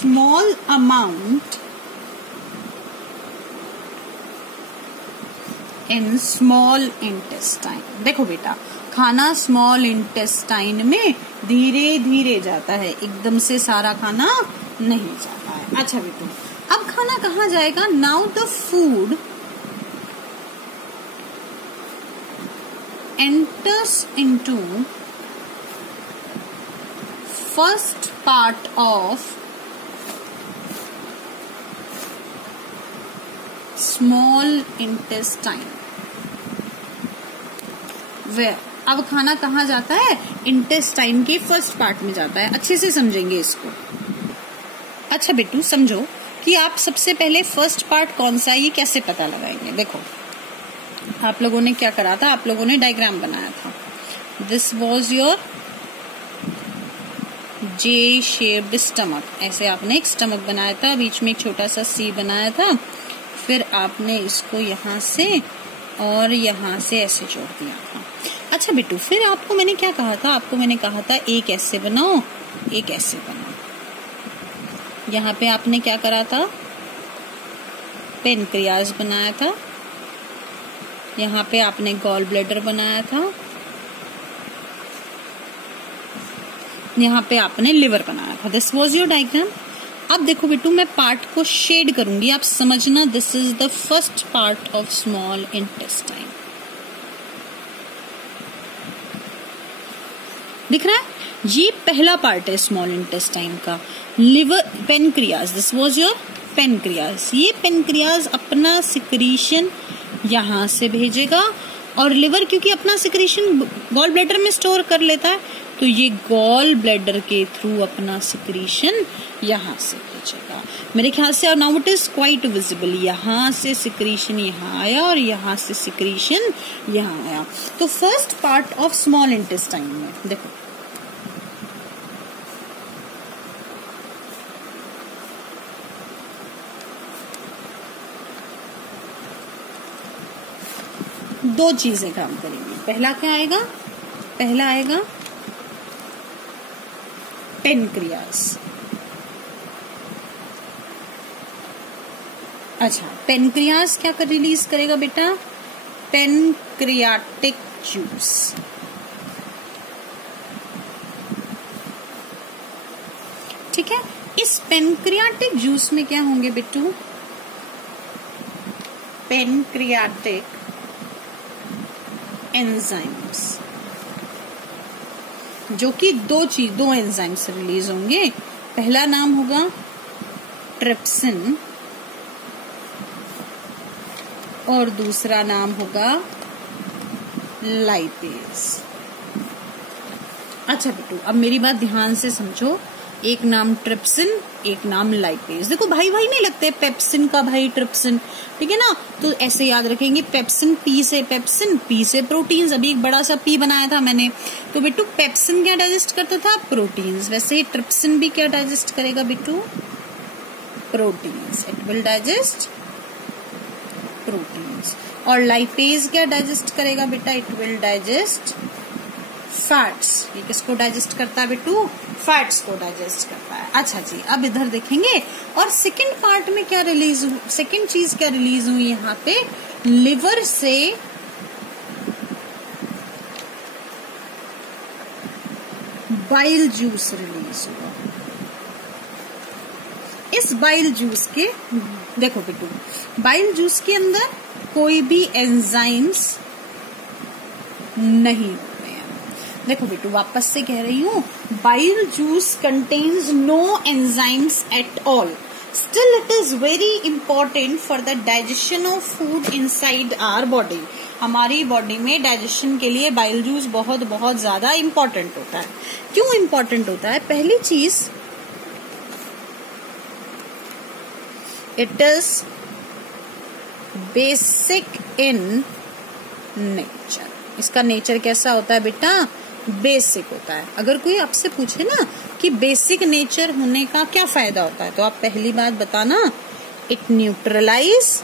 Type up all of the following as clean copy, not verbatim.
small amount in small intestine. देखो बेटा, खाना स्मॉल इंटेस्टाइन में धीरे धीरे जाता है, एकदम से सारा खाना नहीं जाता है. अच्छा बेटू, अब खाना कहाँ जाएगा? Now the food enters into first part of small intestine. Where? अब खाना कहाँ जाता है? इंटेस्टाइन के फर्स्ट पार्ट में जाता है. अच्छे से समझेंगे इसको. अच्छा बेटू, समझो कि आप सबसे पहले फर्स्ट पार्ट कौन सा है ये कैसे पता लगाएंगे. देखो, आप लोगों ने क्या करा था? आप लोगों ने डायग्राम बनाया था. This was your J shaped stomach. ऐसे आपने एक स्टमक बनाया था, बीच में एक छोटा सा सी बनाया था, फिर आपने इसको यहाँ से और यहाँ से ऐसे जोड़ दिया था. अच्छा बेटू, फिर आपको मैंने क्या कहा था? आपको मैंने कहा था एक ऐसे बनाओ, एक ऐसे बनाओ. यहाँ पे आपने क्या करा था? पेनक्रियाज बनाया था. यहाँ पे आपने गॉल ब्लैडर बनाया था. यहाँ पे आपने लिवर बनाया था. This was your diagram. अब देखो बेटू, मैं पार्ट को शेड करूंगी, आप समझना. This is the first part of small intestine. दिख रहा है? ये पहला पार्ट है स्मॉल इंटेस्टाइन का. Liver, pancreas. This was your pancreas. ये पेनक्रियाज अपना सिक्रीशन यहाँ से भेजेगा, और लिवर क्योंकि अपना सिक्रीशन गॉल ब्लैडर में स्टोर कर लेता है, तो ये गॉल ब्लैडर के थ्रू अपना सिक्रीशन यहाँ से भेजेगा मेरे ख्याल से. और now it is quite visible. यहाँ से सिक्रीशन यहाँ आया और यहाँ से सिक्रीशन यहाँ आया. तो first part of small intestine में देखो, दो चीजें काम करेंगी. पहला क्या आएगा? पहला आएगा पेनक्रियाज. अच्छा, पेनक्रियाज क्या रिलीज करेगा बेटा? Pancreatic juice. ठीक है. इस पेनक्रियाटिक जूस में क्या होंगे बेटू? पेनक्रियाटिक एंजाइम्स, जो कि दो एंजाइम्स रिलीज होंगे. पहला नाम होगा ट्रिप्सिन और दूसरा नाम होगा लाइपेज. अच्छा बेटू, अब मेरी बात ध्यान से समझो. एक नाम ट्रिप्सिन, एक नाम लाइपेज. देखो भाई भाई नहीं लगते, पेप्सिन का भाई ट्रिप्सिन, ठीक है ना? तो ऐसे याद रखेंगे. पेप्सिन, पी से पेप्सिन, पी से प्रोटीन्स. अभी एक बड़ा सा पी बनाया था मैंने. तो बेटू, पेप्सिन क्या डाइजेस्ट करता था? प्रोटीन्स. वैसे ही ट्रिप्सिन भी क्या डाइजेस्ट करेगा बेटू? Proteins. It will digest proteins. और लाइपेज क्या डाइजेस्ट करेगा बेटा? It will digest fats. ये किसको डाइजेस्ट करता है बेटू? फैट्स को डाइजेस्ट करता है. अच्छा जी, अब इधर देखेंगे. और सेकंड पार्ट में क्या रिलीज हुई? सेकंड चीज क्या रिलीज हुई यहाँ पे? लिवर से बाइल जूस रिलीज हुआ. इस बाइल जूस के, देखो बेटू, बाइल जूस के अंदर कोई भी एंजाइम्स नहीं होते हैं. देखो बेटू, वापस से कह रही हूँ, bile juice contains no enzymes at all. Still it is very important for the digestion of food inside our body. हमारी बॉडी में डाइजेशन के लिए बाइल जूस बहुत बहुत ज्यादा इम्पोर्टेंट होता है. क्यों इम्पोर्टेंट होता है? पहली चीज, it is basic in nature. इसका नेचर कैसा होता है बेटा? बेसिक होता है. अगर कोई आपसे पूछे ना कि बेसिक नेचर होने का क्या फायदा होता है, तो आप पहली बात बताना, इट न्यूट्रलाइज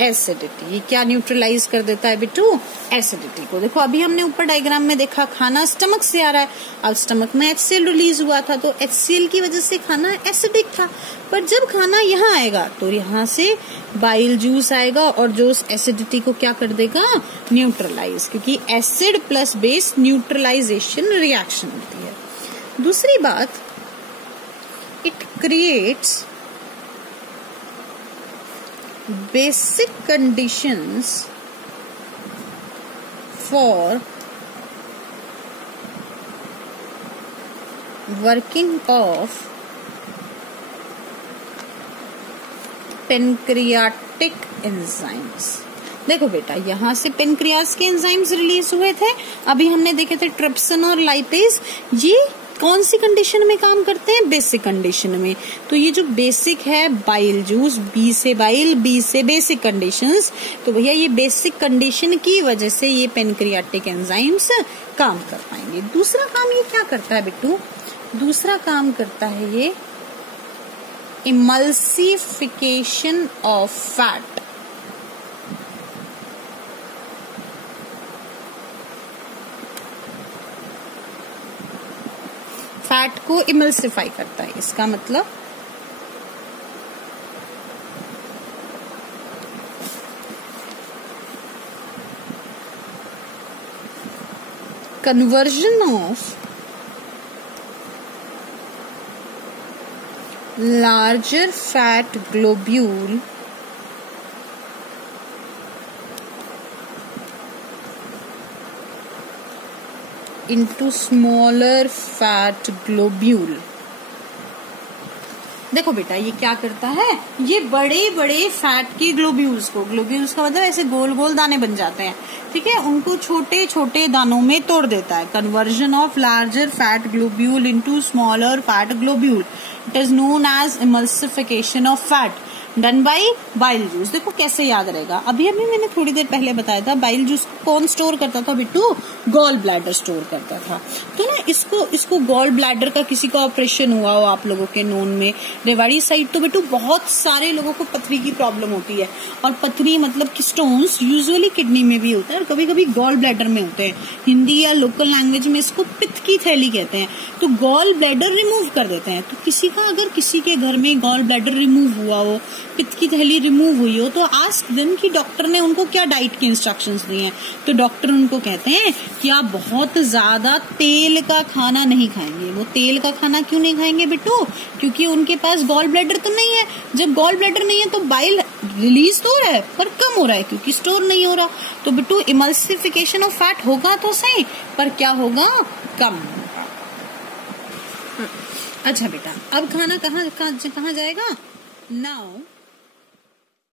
एसिडिटी। ये क्या न्यूट्रलाइज कर देता है बिट्टू? एसिडिटी को। देखो अभी हमने ऊपर डायग्राम में देखा खाना स्टमक से आ रहा है, अब स्टमक में HCl रिलीज हुआ था तो HCl की वजह से खाना एसिडिक था, पर जब खाना यहाँ आएगा तो यहाँ से बाइल जूस आएगा और जो उस एसिडिटी को क्या कर देगा? न्यूट्रलाइज, क्योंकि acid plus base neutralisation reaction होती है। दूसरी बात, it creates basic conditions for working of pancreatic enzymes। देखो बेटा यहाँ से पेनक्रियास के एंजाइम्स रिलीज हुए थे, अभी हमने देखे थे ट्रिप्सिन और लाइपेज। ये कौन सी कंडीशन में काम करते हैं? बेसिक कंडीशन में। तो ये जो बेसिक है बाइल जूस, बी से बाइल, बी से बेसिक कंडीशंस, तो भैया ये बेसिक कंडीशन की वजह से ये पेनक्रियाटिक एंजाइम्स काम कर पाएंगे। दूसरा काम ये क्या करता है बिट्टू? दूसरा काम करता है ये इमल्सिफिकेशन ऑफ फैट। फैट को इमल्सिफाई करता है, इसका मतलब conversion of larger fat globule into smaller fat globule। देखो बेटा ये क्या करता है? ये बड़े बड़े फैट के ग्लोब्यूल्स को, ग्लोब्यूल्स का मतलब ऐसे गोल गोल दाने बन जाते हैं, ठीक है, उनको छोटे छोटे दानों में तोड़ देता है। Conversion of larger fat globule into smaller fat globule, it is known as emulsification of fat done by bile juice. देखो कैसे याद रहेगा, अभी मैंने थोड़ी देर पहले बताया था बाइल जूस कौन स्टोर करता था बिट्टू? गॉल ब्लैडर स्टोर करता था। तो ना इसको गॉल ब्लैडर का किसी का ऑपरेशन हुआ हो आप लोगों के नोन में, रेवाड़ी साइड, तो बिट्टू बहुत सारे लोगों को पथरी की प्रॉब्लम होती है, और पथरी मतलब कि स्टोन्स यूजुअली किडनी में भी होता है और कभी कभी गॉल ब्लैडर में होते हैं। हिंदी या लोकल लैंग्वेज में इसको पित्त की थैली कहते हैं। तो गॉल ब्लैडर रिमूव कर देते हैं। तो अगर किसी के घर में गॉल ब्लैडर रिमूव हुआ हो, पित्त की थैली रिमूव हुई हो, तो आस्क देम कि डॉक्टर ने उनको क्या डाइट की इंस्ट्रक्शंस दी हैं। तो डॉक्टर उनको कहते हैं कि आप बहुत ज्यादा तेल का खाना नहीं खाएंगे। वो तेल का खाना क्यों नहीं खाएंगे बिट्टू? क्योंकि उनके पास गॉल ब्लैडर तो नहीं है। जब गॉल ब्लैडर नहीं है तो बाइल रिलीज तो हो रहा है पर कम हो रहा है क्योंकि स्टोर नहीं हो रहा। तो बिट्टू इमल्सिफिकेशन ऑफ फैट होगा तो सही, पर क्या होगा? कम होगा। अच्छा बेटा अब खाना कहाँ जाएगा? नाउ